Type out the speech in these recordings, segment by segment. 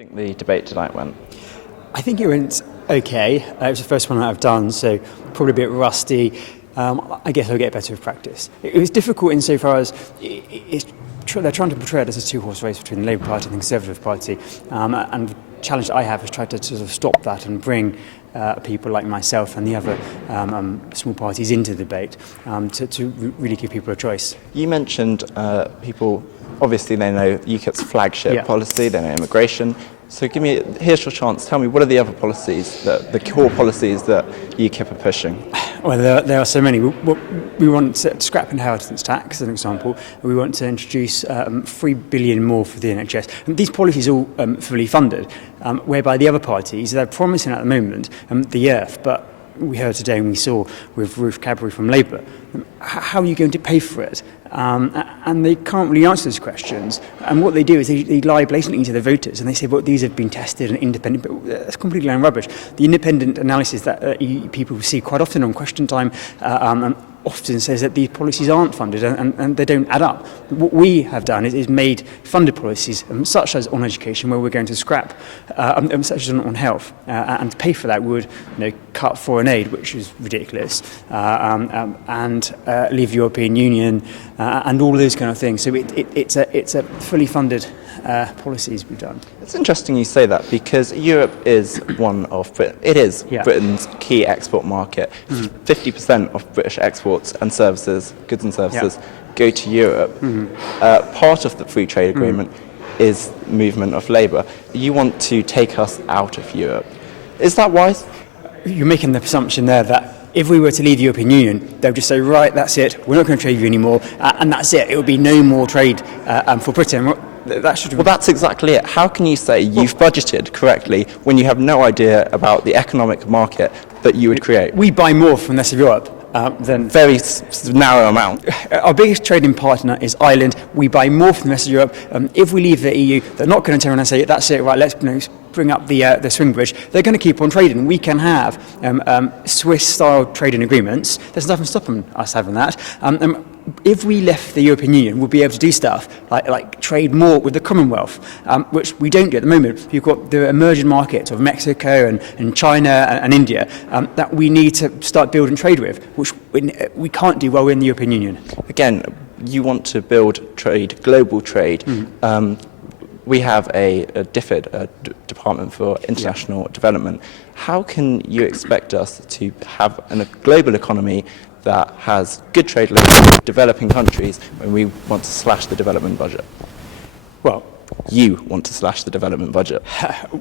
think the debate tonight went? I think it went okay. It was the first one that I've done, so probably a bit rusty. I guess I'll get better with practice. It was difficult insofar as they're trying to portray it as a two-horse race between the Labour Party and the Conservative Party. And the challenge I have is try to sort of stop that and bring people like myself and the other small parties into the debate to really give people a choice. You mentioned people, obviously they know UKIP's flagship policy, they know immigration. So here's your chance. Tell me, what are the other policies, the core policies that UKIP are pushing? Well, there are so many. We want to scrap inheritance tax, as an example. We want to introduce $3 billion more for the NHS. And these policies are all fully funded, whereby the other parties, they're promising at the moment the earth, but we heard today and we saw with Ruth Cadbury from Labour, how are you going to pay for it? And they can't really answer those questions. And what they do is they lie blatantly to their voters and they say, well, these have been tested and independent, but that's completely rubbish. The independent analysis that people see quite often on Question Time often says that these policies aren't funded and they don't add up. What we have done is made funded policies, such as on education, where we're going to scrap, such as on health, and to pay for that would cut foreign aid, which is ridiculous, and leave European Union, and all those kind of things. So it's a fully funded policies we've done. It's interesting you say that, because Europe is Britain's key export market. 50% of British exports and services, goods and services, go to Europe. Part of the free trade agreement is movement of labour. You want to take us out of Europe. Is that wise? You're making the presumption there that if we were to leave the European Union, they'll just say, right, that's it, we're not going to trade with you anymore, and that's it. It will be no more trade for Britain. Well, that's exactly it. How can you say you've budgeted correctly when you have no idea about the economic market that you would create? We buy more from the rest of Europe than... Very narrow amount. Our biggest trading partner is Ireland. We buy more from the rest of Europe. If we leave the EU, they're not going to turn around and say, that's it, right, let's bring up the swing bridge. They're going to keep on trading. We can have Swiss-style trading agreements. There's nothing stopping us having that. If we left the European Union, we'll be able to do stuff like trade more with the Commonwealth, which we don't do at the moment. You've got the emerging markets of Mexico and China and India that we need to start building trade with, which we can't do while we're in the European Union. Again, you want to build trade, global trade. We have a DFID, a Department for International Development. How can you expect us to have a global economy that has good trade links with developing countries when we want to slash the development budget? Well, you want to slash the development budget.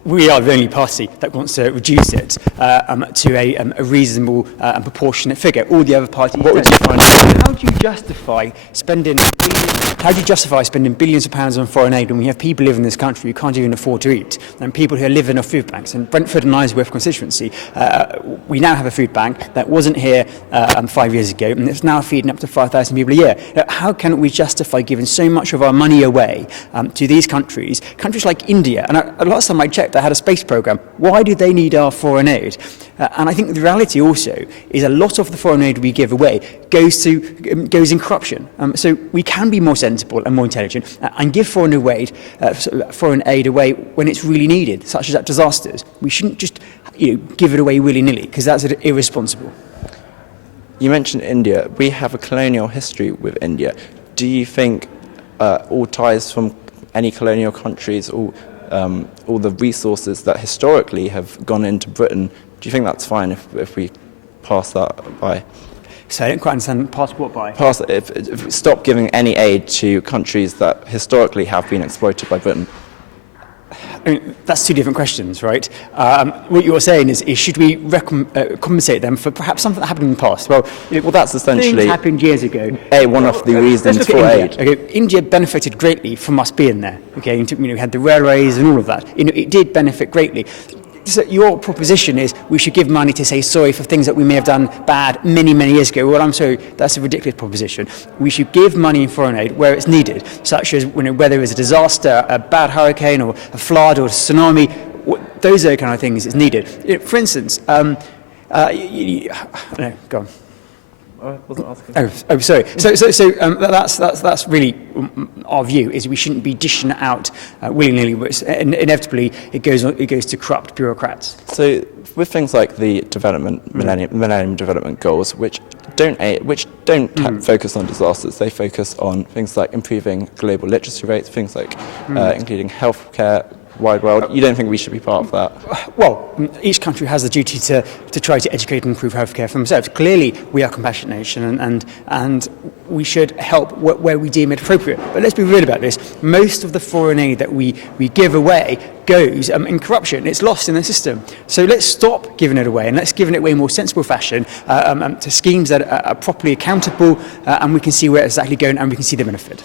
We are the only party that wants to reduce it to a reasonable and proportionate figure. All the other parties. What would you find? How do you justify spending billions of pounds on foreign aid when we have people living in this country who can't even afford to eat, and people who are living off food banks? In Brentford and Isleworth constituency, we now have a food bank that wasn't here 5 years ago, and it's now feeding up to 5,000 people a year. How can we justify giving so much of our money away to these countries like India? And last time I checked, they had a space program. Why do they need our foreign aid? And I think the reality also is a lot of the foreign aid we give away goes in corruption. So we can be more sensible and more intelligent and give foreign aid away when it's really needed, such as at disasters. We shouldn't just give it away willy-nilly, because that's irresponsible. You mentioned India. We have a colonial history with India. Do you think all ties from any colonial countries, all the resources that historically have gone into Britain, do you think that's fine if we pass that by? So I don't quite understand, pass what by? If we stop giving any aid to countries that historically have been exploited by Britain. I mean, that's two different questions, right? What you're saying is should we compensate them for perhaps something that happened in the past? Well, that's essentially... Things happened years ago. One of the reasons for aid. Okay, India benefited greatly from us being there. Okay, we had the railways and all of that. It did benefit greatly. So your proposition is we should give money to say sorry for things that we may have done bad many, many years ago. Well, I'm sorry, that's a ridiculous proposition. We should give money in foreign aid where it's needed, such as whether it's a disaster, a bad hurricane, or a flood, or a tsunami. Those are the kind of things that's needed. For instance, no, go on. I wasn't asking. Sorry. That's really our view, is we shouldn't be dishing it out willy-nilly, but inevitably it goes to corrupt bureaucrats. So with things like the Millennium Development Goals, which don't focus on disasters, they focus on things like improving global literacy rates, things like including healthcare, wide world. You don't think we should be part of that? Well, each country has the duty to try to educate and improve healthcare for themselves. Clearly, we are a compassionate nation, and we should help where we deem it appropriate. But let's be real about this. Most of the foreign aid that we give away goes in corruption. It's lost in the system. So let's stop giving it away, and let's give it away in a more sensible fashion to schemes that are properly accountable, and we can see where it's actually going, and we can see the benefit.